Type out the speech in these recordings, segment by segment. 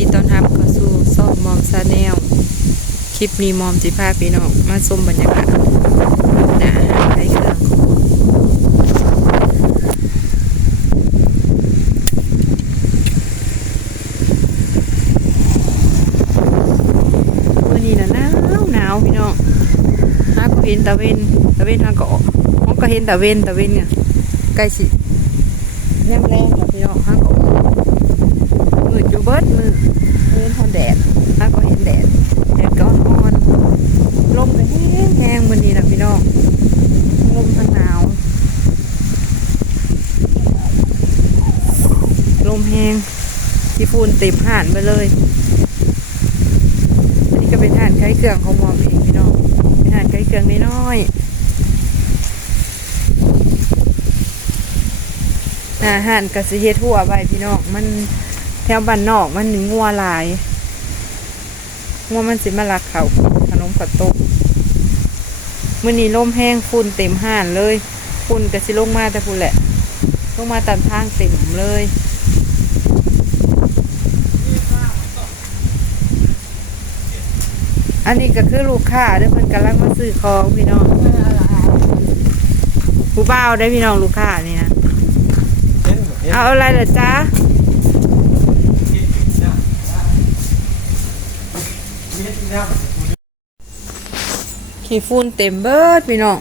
ดีต้อนรับเข้าสู่ซอกมอมซาแนลคลิปนี้มอมสิพาพี่น้องมาชมบรรยากาศหน้าอาหารไทยเครื่องของมื้อนี้นะหนาวหนาวพี่น้องหาก็เห็นตะเวนตะเวนหาก็ออกห้องก็เห็นตะเวนตะเวนเนี่ยใกล้สิแนมแรงแล้วพี่น้องหาก็ออก มืดอยู่เบิดมือเล่นทอนแดดถ้าก็เห็นแดดแดดก็อ่อนๆลมก็แห้งแห้งวันนี้นะพี่น้องลมทั้งหนาวลมแห้งที่ฟูนเต็มห่านไปเลยอันนี้ก็เป็นห่านไข้เครื่องของมอมเองพี่น้องเป็นห่านไข้เครื่องน้อยอาหารกสิเฮ็ดทั่วไปพี่น้องมัน แถวบ้านนอกมันหนึ่งงัวลายงัวมันสิมาลักเขาขนมข้าวต้มมื้อนี้ลมแห้งฝุ่นเต็มห้านเลยฝุ่นก็สิลงมาแต่ฝุ่นแหละลงมาตามทางเต็มเลยอันนี้ก็คือลูกค้าเด้อเพิ่นกำลังมาซื้อของพี่น้องผู้บ่าวได้พี่น้องลูกค้านี่นะเอาอะไรเหรอจ๊ะ ขี้ฝุ่นเต็มเบิดพี่น้อง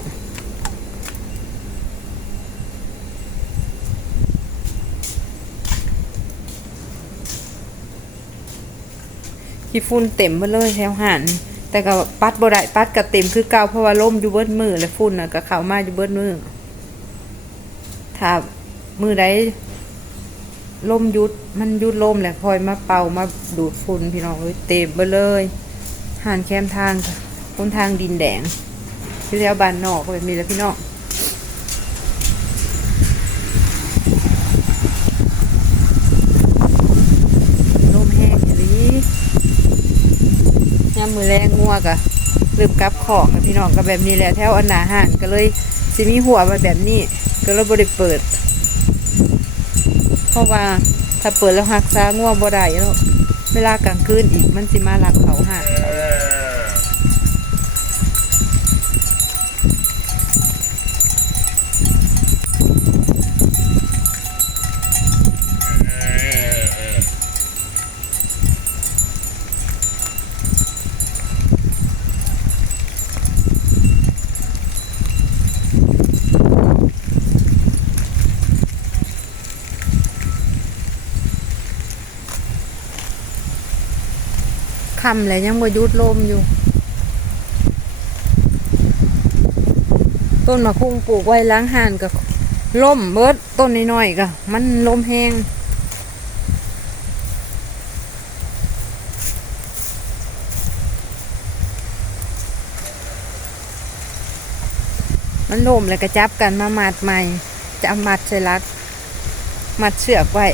ขี้ฝุ่นเต็มเบิดเลยแถวหันแต่ก็ปัดบ่ได้ปัดก็เต็มคือเก่าเพราะว่าล่มอยู่เบิดมือและฝุ่นน่ะก็เข้ามาอยู่เบิดมือถ้ามือใดล่มยุดมันยุดล่มแหละคอยมาเป่ามาดูดฝุ่นพี่น้องเอ้ยเต็มเบิดเลยหันแคมทางค่ะ นทางดินแดงที่แถวบ้านนอกแบบนี้แหล้วพี่น้องลมแห้งอย่างนี้ยามมือแรงงัวกะลืมกับของพี่น้องก็แบบนี้แหละแถวอันหนาห่านก็เลยสิมีหัวมาแบบนี้ ก็เลยบ่ได้เปิด เพราะว่าถ้าเปิดแล้วหักซางัวบ่ได้แล้วเวลากลางคืนอีกมันสิมาหลักเขาห่านเขา คำเลยยังบ่ยุดลมอยู่ ต้นมะคุ้งปลูกไว้ล้างห่านกับล่มเบิดต้นน้อยๆก็มันลมแห้งมันล่มแล้วก็จับกันมามัดใหม่จะเอามัดใส่รัด มัดเชือกไว้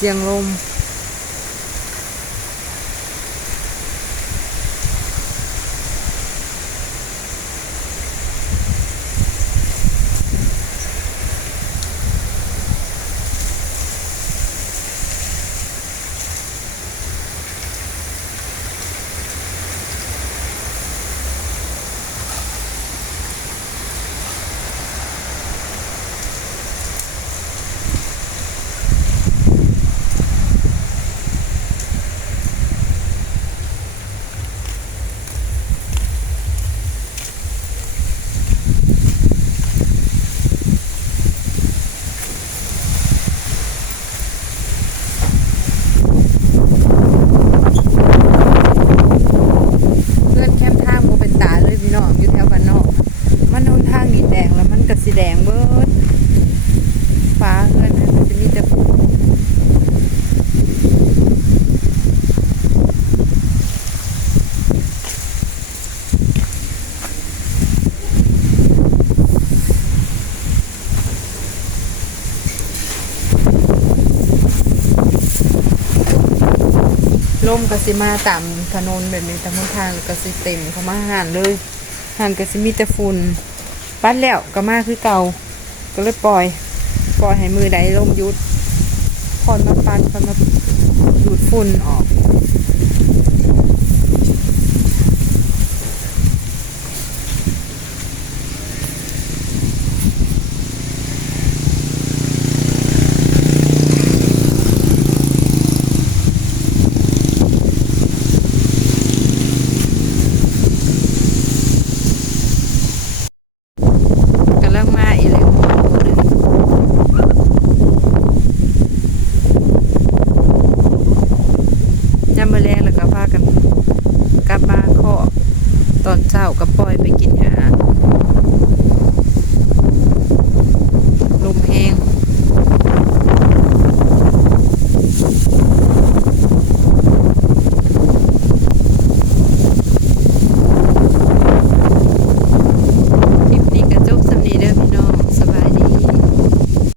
เสียงลม เพื่อนแคมป์ทางโมเป็นตาเลยพี่น้องอยู่แถวบ้านนอกน่ะมันโนนทางดินแดงแล้วมันก็สีแดงเบิดฟ้าเพื่อนนะมันจะมีแต่ฝุ่นล มก็สิมาตามถนนแบบนี้ตามหนทางแล้วก็สิเต็มเข้ามาห่านเลยห่านก็สิมีแต่ฝุ่นปัดแล้วก็มาคือเก่า ก็เลยปล่อย ปล่อยให้มือใดลมยุดพอนมาปัดพอนมาดูดฝุ่นออกาก็ปลอยไปกิน